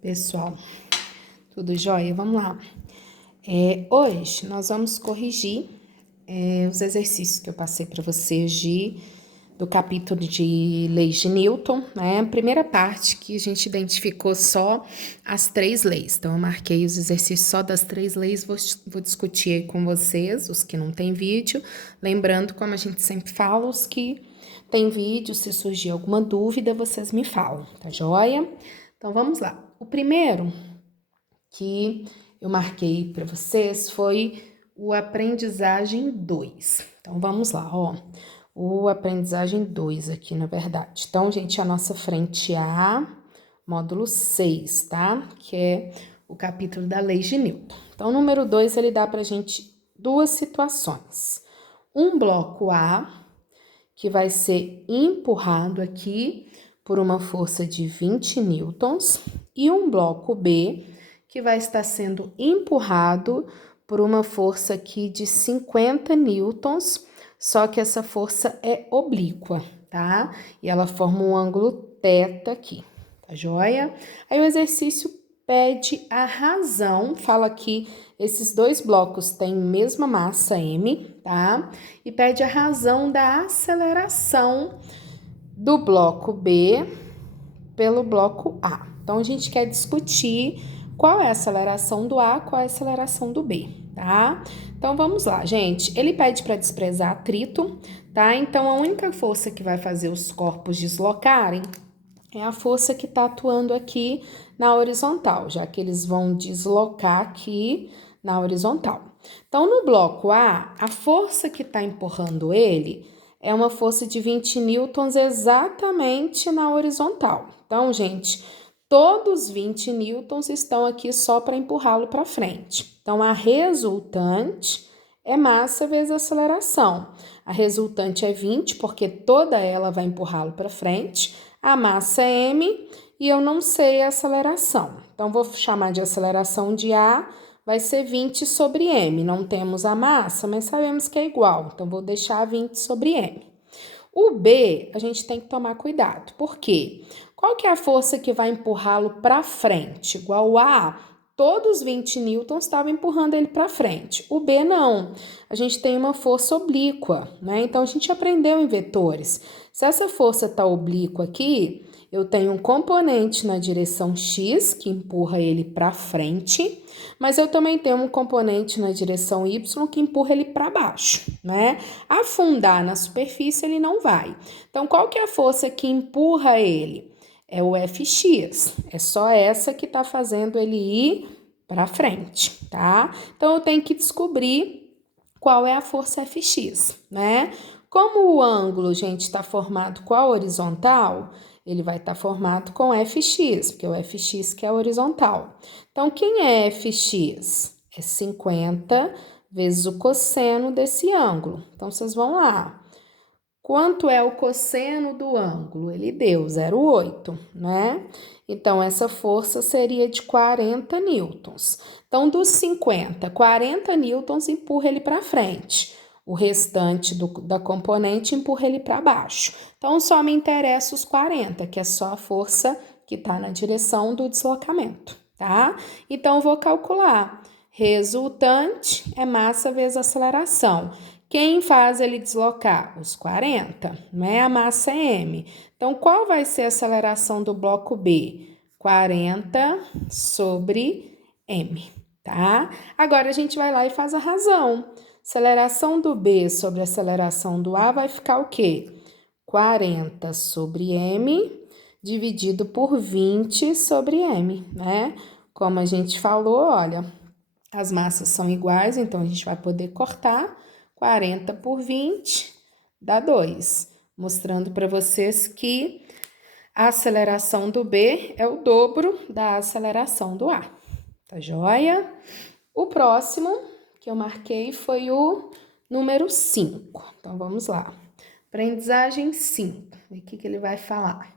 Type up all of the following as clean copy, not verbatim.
Pessoal, tudo jóia? Vamos lá. Hoje nós vamos corrigir os exercícios que eu passei para vocês do capítulo de Leis de Newton, né? A primeira parte que a gente identificou só as 3 leis. Então, eu marquei os exercícios só das 3 leis, vou discutir aí com vocês, os que não tem vídeo. Lembrando, como a gente sempre fala, os que tem vídeo, se surgir alguma dúvida, vocês me falam, tá joia? Então, vamos lá. O primeiro que eu marquei para vocês foi o aprendizagem 2. Então, vamos lá, ó. O aprendizagem 2 aqui, na verdade. Então, gente, a nossa frente A, módulo 6, tá? Que é o capítulo da Lei de Newton. Então, o número 2, ele dá pra gente duas situações. Um bloco A, que vai ser empurrado aqui por uma força de 20 newtons, e um bloco B, que vai estar sendo empurrado por uma força aqui de 50 newtons, só que essa força é oblíqua, tá? E ela forma um ângulo θ aqui, tá joia? Aí o exercício pede a razão, fala aqui, esses dois blocos têm mesma massa m, tá? E pede a razão da aceleração do bloco B pelo bloco A. Então, a gente quer discutir qual é a aceleração do A, qual é a aceleração do B, tá? Então, vamos lá, gente. Ele pede para desprezar atrito, tá? Então, a única força que vai fazer os corpos deslocarem é a força que está atuando aqui na horizontal, já que eles vão deslocar aqui na horizontal. Então, no bloco A, a força que está empurrando ele é uma força de 20 newtons exatamente na horizontal. Então, gente, todos os 20 newtons estão aqui só para empurrá-lo para frente. Então, a resultante é massa vezes aceleração. A resultante é 20, porque toda ela vai empurrá-lo para frente. A massa é m e eu não sei a aceleração. Então, vou chamar de aceleração de A, vai ser 20 sobre m. Não temos a massa, mas sabemos que é igual. Então, vou deixar 20 sobre m. O B, a gente tem que tomar cuidado. Por quê? Qual que é a força que vai empurrá-lo para frente? Igual o A, todos os 20 newtons estavam empurrando ele para frente. O B não. A gente tem uma força oblíqua, né? Então, a gente aprendeu em vetores. Se essa força está oblíqua aqui, eu tenho um componente na direção x, que empurra ele para frente, mas eu também tenho um componente na direção y, que empurra ele para baixo, né? Afundar na superfície ele não vai. Então, qual que é a força que empurra ele? É o Fx, é só essa que está fazendo ele ir para frente, tá? Então, eu tenho que descobrir qual é a força Fx, né? Como o ângulo, gente, está formado com a horizontal, ele vai estar formado com Fx, porque é o Fx que é a horizontal. Então, quem é Fx? É 50 vezes o cosseno desse ângulo. Então, vocês vão lá. Quanto é o cosseno do ângulo? Ele deu 0,8, né? Então, essa força seria de 40 newtons. Então, dos 50, 40 newtons empurra ele para frente. O restante da componente empurra ele para baixo. Então, só me interessa os 40, que é só a força que está na direção do deslocamento, tá? Então, eu vou calcular. Resultante é massa vezes aceleração. Quem faz ele deslocar? Os 40, né? A massa é m. Então, qual vai ser a aceleração do bloco B? 40 sobre m, tá? Agora, a gente vai lá e faz a razão. Aceleração do B sobre a aceleração do A vai ficar o quê? 40 sobre m dividido por 20 sobre m, né? Como a gente falou, olha, as massas são iguais, então a gente vai poder cortar. 40 por 20 dá 2, mostrando para vocês que a aceleração do B é o dobro da aceleração do A, tá joia? O próximo que eu marquei foi o número 5. Então, vamos lá. Aprendizagem 5. O que ele vai falar?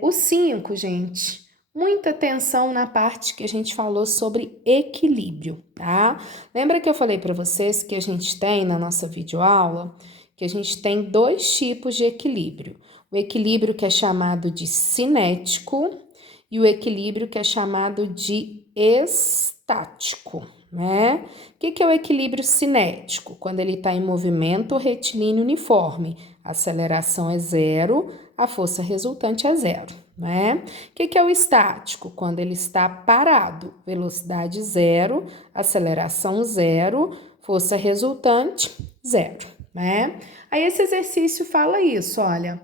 O 5, gente, muita atenção na parte que a gente falou sobre equilíbrio, tá? Lembra que eu falei para vocês que a gente tem na nossa videoaula, que a gente tem 2 tipos de equilíbrio. O equilíbrio que é chamado de cinético e o equilíbrio que é chamado de estático, né? O que é o equilíbrio cinético? Quando ele está em movimento retilíneo uniforme, a aceleração é zero, a força resultante é zero, né? O que é o estático? Quando ele está parado, velocidade zero, aceleração zero, força resultante zero, né? Aí esse exercício fala isso, olha.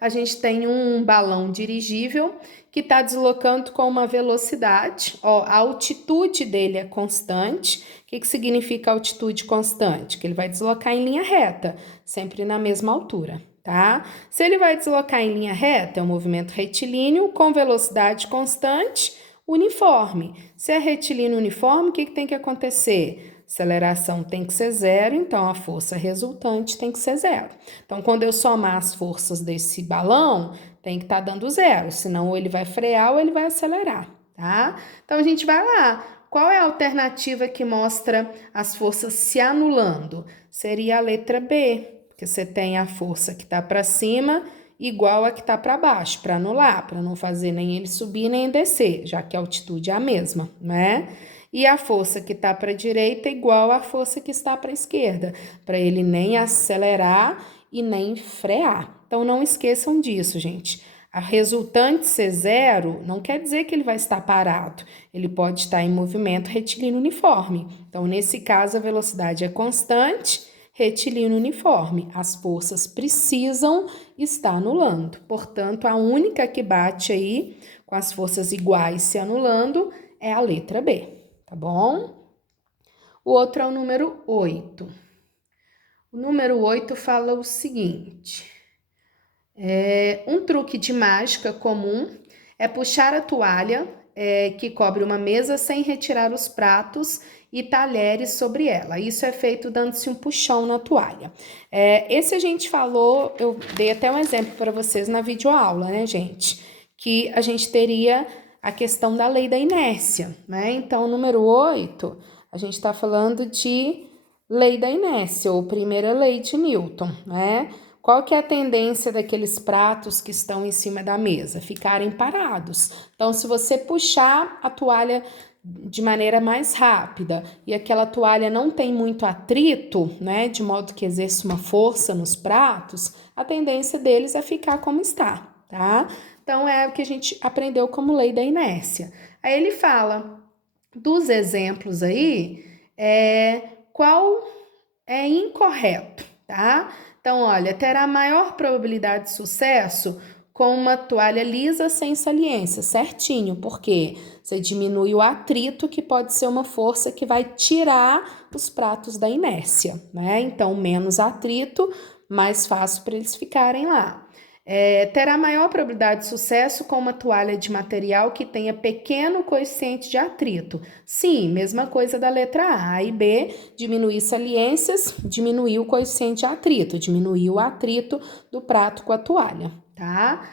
A gente tem um balão dirigível que está deslocando com uma velocidade, ó, a altitude dele é constante. O que significa altitude constante? Que ele vai deslocar em linha reta, sempre na mesma altura, tá? Se ele vai deslocar em linha reta, é um movimento retilíneo com velocidade constante, uniforme. Se é retilíneo uniforme, o que tem que acontecer? Aceleração tem que ser zero, então a força resultante tem que ser zero. Então, quando eu somar as forças desse balão, tem que estar dando zero, senão ou ele vai frear ou ele vai acelerar, tá? Então, a gente vai lá. Qual é a alternativa que mostra as forças se anulando? Seria a letra B, porque você tem a força que está para cima igual a que está para baixo, para anular, para não fazer nem ele subir nem descer, já que a altitude é a mesma, né? E a força que está para a direita é igual à força que está para a esquerda, para ele nem acelerar e nem frear. Então, não esqueçam disso, gente. A resultante ser zero não quer dizer que ele vai estar parado. Ele pode estar em movimento retilíneo uniforme. Então, nesse caso, a velocidade é constante, retilíneo uniforme. As forças precisam estar anulando. Portanto, a única que bate aí, com as forças iguais se anulando, é a letra B. Tá bom? O outro é o número 8. O número 8 fala o seguinte: um truque de mágica comum é puxar a toalha que cobre uma mesa sem retirar os pratos e talheres sobre ela. Isso é feito dando-se um puxão na toalha. Esse a gente falou, eu dei até um exemplo para vocês na videoaula, né, gente? Que a gente teria a questão da lei da inércia, né? Então, o número 8, a gente está falando de lei da inércia, ou primeira lei de Newton, né? Qual que é a tendência daqueles pratos que estão em cima da mesa? Ficarem parados. Então, se você puxar a toalha de maneira mais rápida e aquela toalha não tem muito atrito, né, de modo que exerce uma força nos pratos, a tendência deles é ficar como está, tá? Então, é o que a gente aprendeu como lei da inércia. Aí ele fala dos exemplos aí, qual é incorreto, tá? Então, olha, terá maior probabilidade de sucesso com uma toalha lisa sem saliência, certinho, porque você diminui o atrito, que pode ser uma força que vai tirar os pratos da inércia, né? Então, menos atrito, mais fácil para eles ficarem lá. Terá maior probabilidade de sucesso com uma toalha de material que tenha pequeno coeficiente de atrito. Sim, mesma coisa da letra A e B, diminuir saliências, diminuir o coeficiente de atrito, diminuir o atrito do prato com a toalha, tá?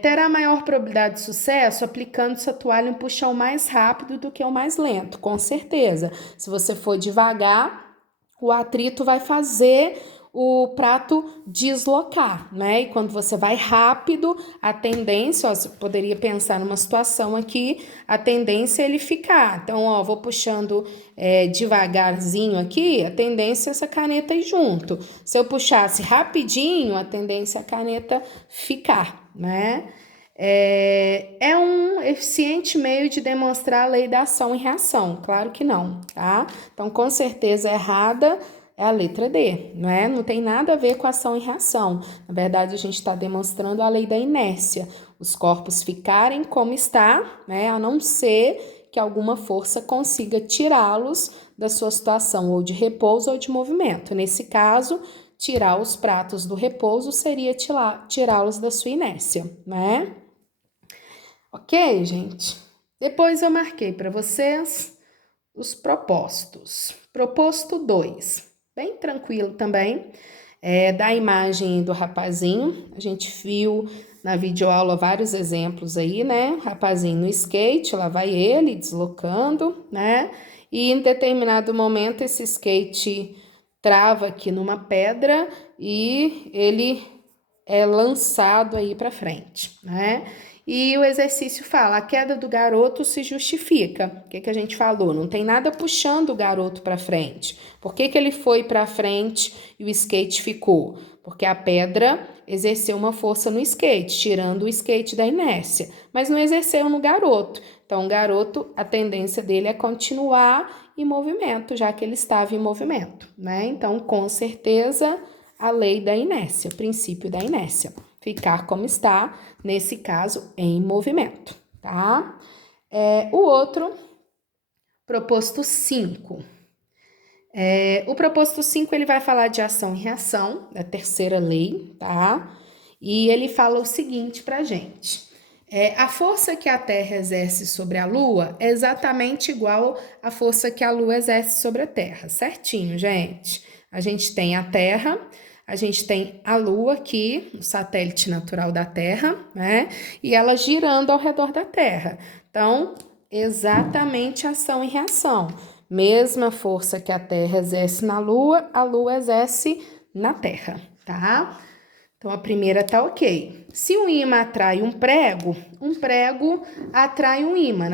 Terá maior probabilidade de sucesso aplicando essa toalha um puxão mais rápido do que o mais lento, com certeza. Se você for devagar, o atrito vai fazer o prato deslocar, né? E quando você vai rápido, a tendência, ó, você poderia pensar numa situação aqui, a tendência é ele ficar. Então, ó, vou puxando devagarzinho aqui, a tendência é essa caneta ir junto. Se eu puxasse rapidinho, a tendência é a caneta ficar, né? É um eficiente meio de demonstrar a lei da ação e reação? Claro que não, tá? Então, com certeza, errada é a letra D, não é? Não tem nada a ver com ação e reação. Na verdade, a gente está demonstrando a lei da inércia. Os corpos ficarem como está, né? A não ser que alguma força consiga tirá-los da sua situação ou de repouso ou de movimento. Nesse caso, tirar os pratos do repouso seria tirá-los da sua inércia, né? Ok, gente? Depois eu marquei para vocês os propostos. Proposto 2, bem tranquilo também, da imagem do rapazinho. A gente viu na videoaula vários exemplos aí, né? Rapazinho no skate, lá vai ele deslocando, né? E em determinado momento esse skate trava aqui numa pedra e ele é lançado aí para frente, né? E o exercício fala, a queda do garoto se justifica. O que a gente falou? Não tem nada puxando o garoto para frente. Por que ele foi para frente e o skate ficou? Porque a pedra exerceu uma força no skate, tirando o skate da inércia, mas não exerceu no garoto. Então, o garoto, a tendência dele é continuar em movimento, já que ele estava em movimento, né? Então, com certeza, a lei da inércia, o princípio da inércia. Ficar como está, nesse caso, em movimento, tá? O outro, proposto 5. O proposto 5, ele vai falar de ação e reação, da terceira lei, tá? E ele fala o seguinte pra gente. A força que a Terra exerce sobre a Lua é exatamente igual à força que a Lua exerce sobre a Terra, certinho, gente? A gente tem a Terra, a gente tem a Lua aqui, o satélite natural da Terra, né? E ela girando ao redor da Terra. Então, exatamente ação e reação. Mesma força que a Terra exerce na Lua, a Lua exerce na Terra, tá? Então, a primeira tá ok. Se um ímã atrai um prego atrai um ímã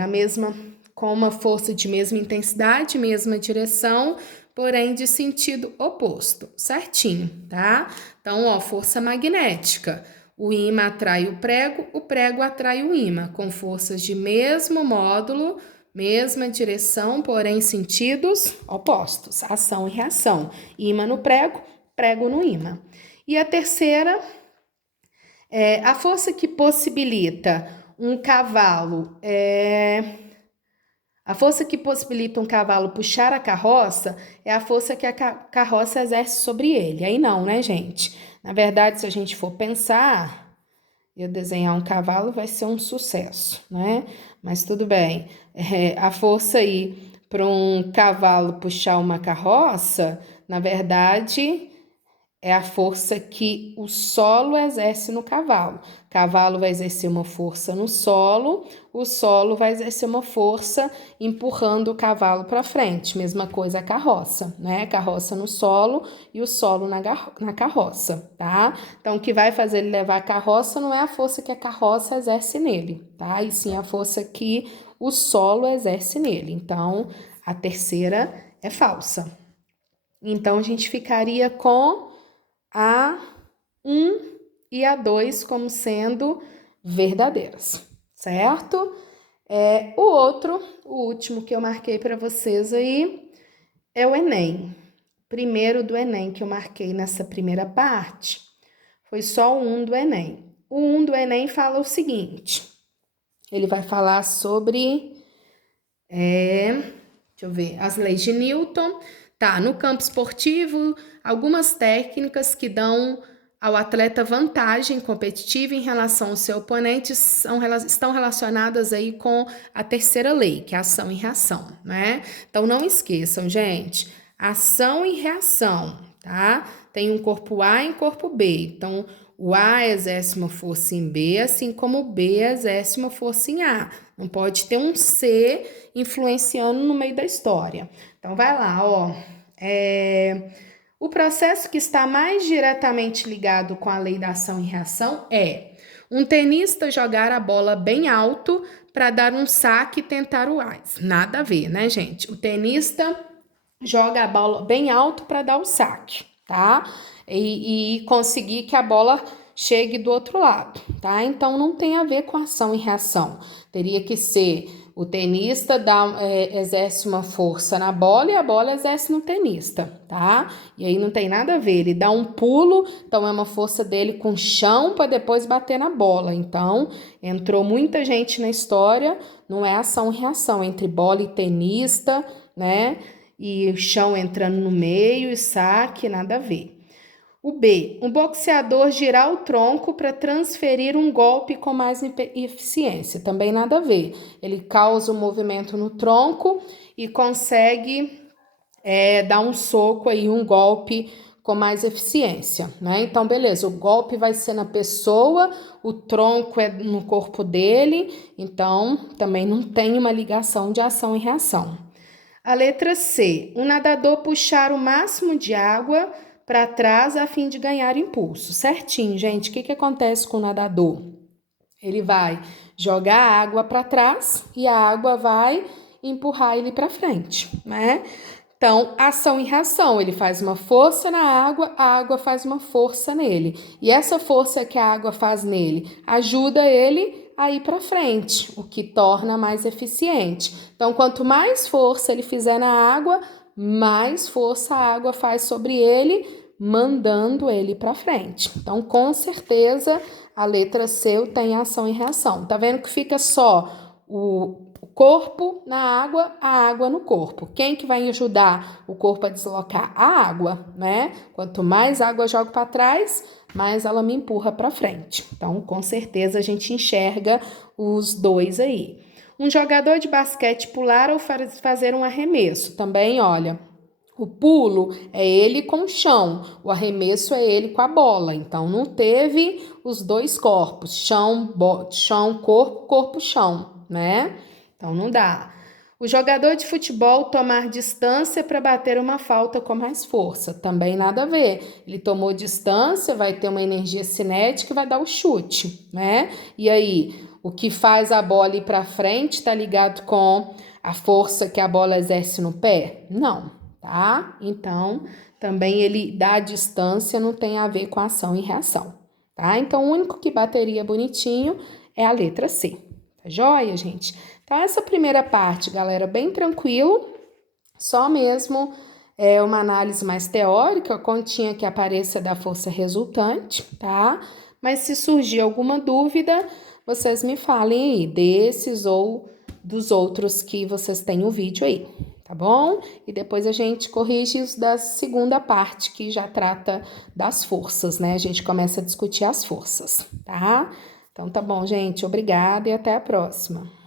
com uma força de mesma intensidade, mesma direção, porém de sentido oposto, certinho, tá? Então, ó, força magnética. O ímã atrai o prego atrai o ímã, com forças de mesmo módulo, mesma direção, porém sentidos opostos, ação e reação. Ímã no prego, prego no ímã. E a terceira é a força que possibilita um cavalo puxar a carroça é a força que a carroça exerce sobre ele. Aí não, né, gente? Na verdade, se a gente for pensar, eu desenhar um cavalo vai ser um sucesso, né? Mas tudo bem. A força aí para um cavalo puxar uma carroça, na verdade, é a força que o solo exerce no cavalo. O cavalo vai exercer uma força no solo, o solo vai exercer uma força empurrando o cavalo para frente. Mesma coisa a carroça, né? Carroça no solo e o solo na carroça, tá? Então, o que vai fazer ele levar a carroça não é a força que a carroça exerce nele, tá? E sim a força que o solo exerce nele. Então, a terceira é falsa. Então, a gente ficaria com a 1 e a 2 como sendo verdadeiras, certo? O último que eu marquei para vocês aí é o Enem. Primeiro do Enem que eu marquei nessa primeira parte foi só o 1 do Enem. O 1 do Enem fala o seguinte, ele vai falar sobre, deixa eu ver, as leis de Newton. Tá, no campo esportivo, algumas técnicas que dão ao atleta vantagem competitiva em relação ao seu oponente estão relacionadas aí com a terceira lei, que é ação e reação, né? Então, não esqueçam, gente, ação e reação, tá? Tem um corpo A e um corpo B. Então, o A exerce uma força em B, assim como o B exerce uma força em A. Não pode ter um C influenciando no meio da história. Então, vai lá, ó. O processo que está mais diretamente ligado com a lei da ação e reação é um tenista jogar a bola bem alto para dar um saque e tentar o ás. Nada a ver, né, gente? O tenista joga a bola bem alto para dar o saque, tá? E conseguir que a bola chegue do outro lado, tá? Então, não tem a ver com ação e reação. Teria que ser o tenista exerce uma força na bola e a bola exerce no tenista, tá? E aí não tem nada a ver. Ele dá um pulo, então é uma força dele com chão para depois bater na bola. Então, entrou muita gente na história, não é ação e reação entre bola e tenista, né? E o chão entrando no meio e saque, nada a ver. O B, um boxeador girar o tronco para transferir um golpe com mais eficiência. Também nada a ver. Ele causa um movimento no tronco e consegue dar um soco aí, um golpe com mais eficiência, né? Então, beleza, o golpe vai ser na pessoa, o tronco é no corpo dele, então também não tem uma ligação de ação e reação. A letra C, um nadador puxar o máximo de água para trás a fim de ganhar impulso. Certinho, gente. O que acontece com o nadador? Ele vai jogar a água para trás e a água vai empurrar ele para frente, né? Então, ação e reação, ele faz uma força na água, a água faz uma força nele. E essa força que a água faz nele ajuda ele a ir para frente, o que torna mais eficiente. Então, quanto mais força ele fizer na água, mais força a água faz sobre ele, mandando ele para frente. Então, com certeza, a letra C tem ação e reação. Tá vendo que fica só o corpo na água, a água no corpo. Quem que vai ajudar o corpo a deslocar? A água, né? Quanto mais água eu jogo para trás, mais ela me empurra para frente. Então, com certeza a gente enxerga os dois aí. Um jogador de basquete pular ou fazer um arremesso. Também, olha, o pulo é ele com o chão, o arremesso é ele com a bola. Então, não teve os dois corpos, chão, chão, corpo, corpo, chão, né? Então, não dá. O jogador de futebol tomar distância para bater uma falta com mais força. Também nada a ver. Ele tomou distância, vai ter uma energia cinética e vai dar o chute, né? E aí, o que faz a bola ir para frente está ligado com a força que a bola exerce no pé? Não, tá? Então, também ele dá distância, não tem a ver com ação e reação, tá? Então, o único que bateria bonitinho é a letra C. Tá joia, gente? Então, essa primeira parte, galera, bem tranquilo, só mesmo uma análise mais teórica, a continha que apareça da força resultante, tá? Mas se surgir alguma dúvida, vocês me falem aí, desses ou dos outros que vocês têm o vídeo aí, tá bom? E depois a gente corrige os da segunda parte, que já trata das forças, né? A gente começa a discutir as forças, tá? Então, tá bom, gente. Obrigada e até a próxima.